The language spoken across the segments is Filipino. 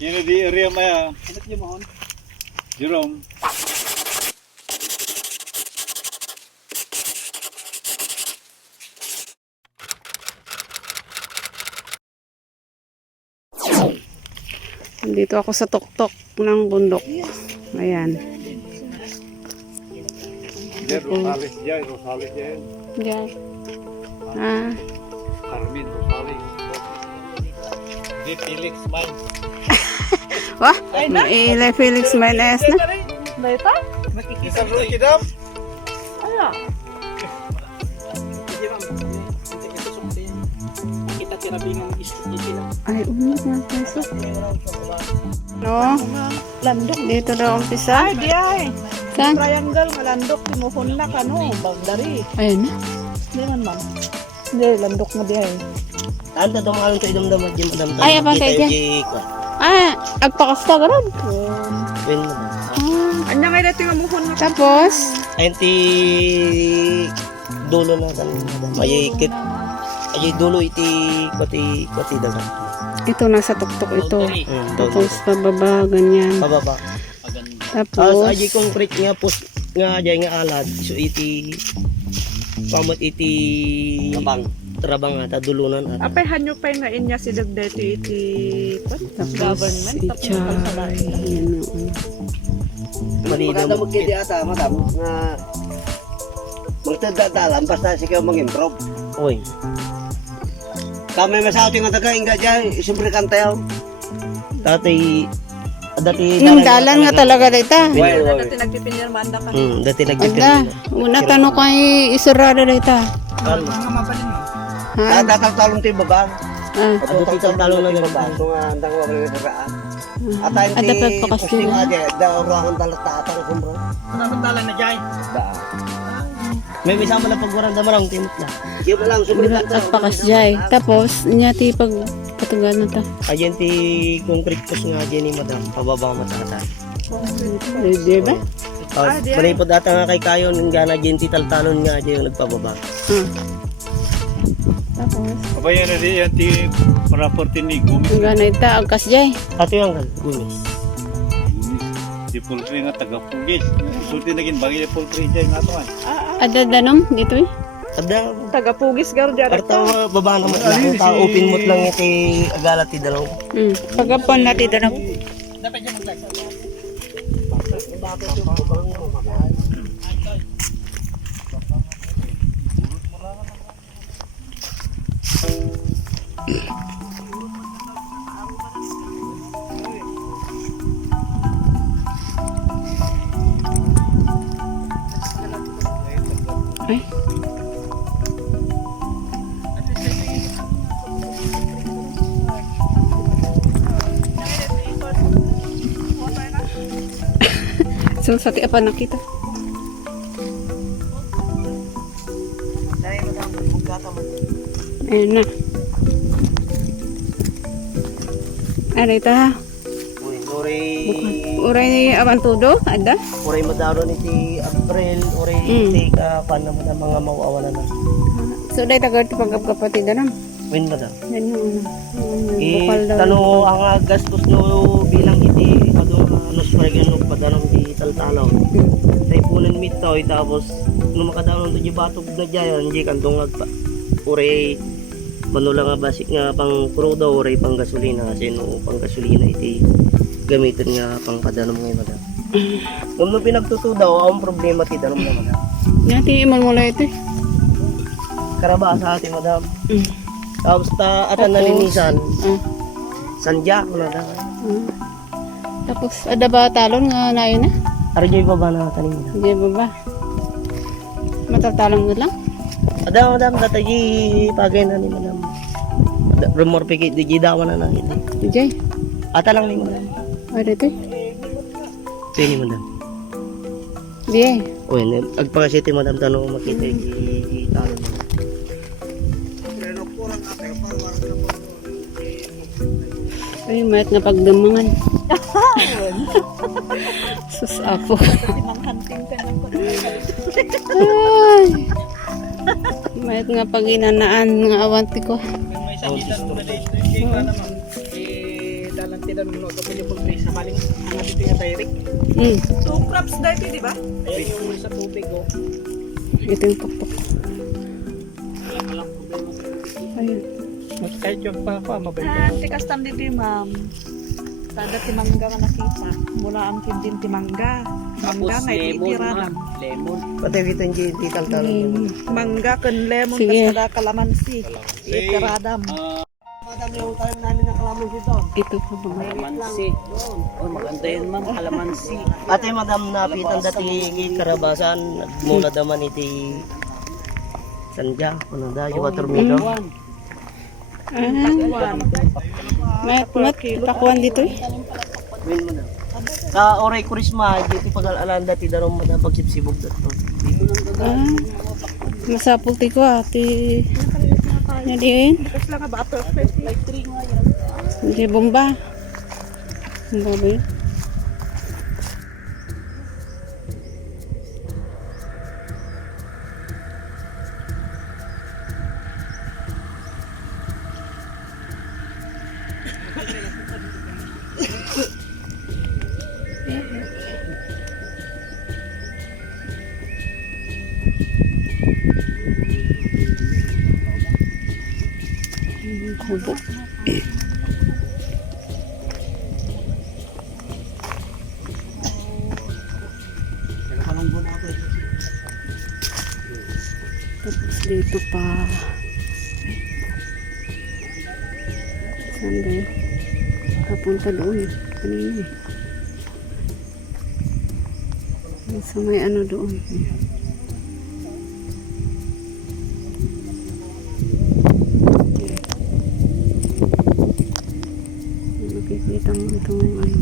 Yun di area maya. Ano yung mahon? Jerome. Dito ako sa tuktok ng bundok. Ayan. Rosales dyan, Rosales dyan. Diyan. Ah. Carmen Rosales. Di Felix Mines. Wah, may Felix Maynes na. Dito? Isang roy kidam. Ano? Kita tirabi ng istok sila. Ay, ulit na peso. No, Landok. dito daw umpisa. Ay, di ay. Saan? Triangle, malandok, timuhon na ka, no? Boundary. Ayun na. Hindi man, ma'am. Hindi, landok na di ay. Anda dong alon sa idom damad jim madam. Ay, abang kayo dyan. Ah, agpakasta ka ron. Win mo. Ah, Anya nga dati nga muhon na. tapos, Anti dulo na tan madam. Ay kit. Ay dulo iti koti dagat. ito nasa tuktok ito. Dulo. Tapos, pababa, ganyan. Pababa. Tapos, Aji concrete nga pus nga jay nga alad. So iti pamot iti trabang ata dulunan ata. Apay hanyo pa nga inya si Dagdete iti tapos, government. Tapos i-chay. Yan yung ano. Malinaw mo Magkidi ata, madam, nga magtadadalan basta siya mag-improve. Oy. Kami masauti nga taga inga dyan, siyempre kantayaw. Tatay dati Yung dalan nga talaga dito. dati nagpipinirmanda ka. dati Ada, nagpipirma. una tanong kay isurado dito. Ano? Ha? Tatalong tayo babang. Ah, Talo na yung babang. Ito nga, andang wag rin nagaan. At Ada ayun ti, pagpakasila. posting nga dyan, daurahan talatatan kumbro. Nakatala na jay. Daan. May misama na pagwarang damarang timot na. Yung mo lang, siyempre diba, kantayaw. agpakasjay. Tapos, nyati pag patugan na ta. Ayan ti concrete post nga dyan ni madam. Pababa matata. Diba? Manipod ata nga kay Kayon. Yung gana dyan ti taltalon nga dyan yung nagpababa. Ah. Tapos, Kabayan na di yan ti paraportin ni Gumis. ang ganay ta, agkasjay. Ato yung gumis. Di poultry nga taga-pugis. Sulti naging bagay ni poultry dyan nga ito man. Ada danom dito eh. Ada Taga-pugis garo dyan. Karta baba naman na. Kung open mo't lang iti agalat ti dalaw. Pagkapon natin danom. Ay. So, sa tiapa nakita. Ayun na. Ano ito ha? Uy, uray. Uray ni Avantudo? Ada? Uray madaro ni ti April. Uray ti kapan naman ang mga mauawalan na. So, dahil tagal ito pagkapatid danom. Win madam. Yan yung bukal daw. Tano ang gastos no bilang iti padung nos pregan no padanom di taltalaw. Tay punan mitaw tapos no makadanon to batog na jayan di kantong agpa. Ure manula nga basic nga pang crudo ure pang gasolina kasi no pang gasolina iti gamitin nga pang padanom ngay madam. Kung no pinagtuto daw ang problema ti danom na madam. Yan, tiniman mo lang ito eh. Karaba sa atin madam. Tapos ta atan na linisan. Sandya ko na daw. Tapos, ada ba talon nga na yun na? Arjoy baba na tanim na. Hindi ba ba? Matatalong na lang? Ada madam dataji pagay na ni madam. Rumor pikit di dawan na nang ito. Jay, Ata lang ni madam. ada ito eh. Sini madam. Di Oy, agpakasiti madam tanong makita di talon. ay, mayat nga pagdamangan. Sus, apo. Tinanghanting ka ng Ay. Mayat nga pag inanaan nga awanti ko. Oh, dalantin daw nung noto ko yung poultry sa maling ang dito yung direct. Two crops dati, di ba? Ayun yung sa tubig oh. Ito yung tuktok. Walang problema sa tubig. Ayun. Mas kahit yung pa mabait. Tikas tam dito ma'am. Tada timangga nga nakita. Mula ang tindin timangga. Mangga nga itiradam. Lemon. Pati kita yung GNT kaltalo. Mangga kan lemon Sige. kas kada kalamansi. Itiradam. Madam yung tayo namin ng kalaman dito. Ito pa ba? Kalamansi. Oh, maganda yun ma'am, kalamansi. Ate madam napitan dati karabasan muna daman iti sanja, ano da, yung watermelon. Mat, pakuan dito eh. Win mo na. Sa oray kurisma, dito pag-alalan dati darong madam pagsipsibog dato. Masapul ti ko ati. Nadiin. Tikas lang nga butterfly. Hindi bomba. Bomba ba yun? Kubo. Tapos dito pa. Saan ba yun? Papunta doon. Kanina eh. Sa may ano doon. Makikita mo itong ano.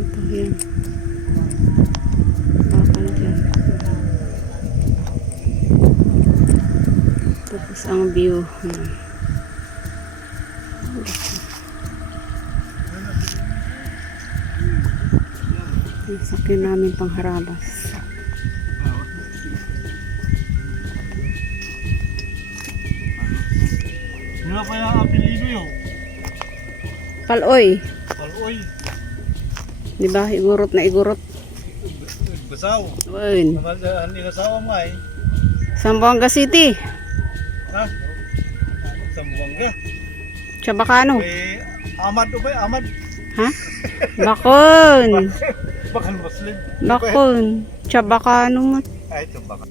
Ito yan. Bakal dyan. Tapos ang view. Ang sakyan namin pang harabas. Wala pa yung apelido yun. Paloy. Paloy. Di ba? Igurot na igurot. Basaw. Ayun. Hindi kasawa mo ay. Zamboanga City. Ha? Sambuanga. Chabacano. Eh, Ahmad o ba? Ahmad. Ha? Bakon. Bakal Muslim. Bakon. Chabacano mo. Ay, ito baka.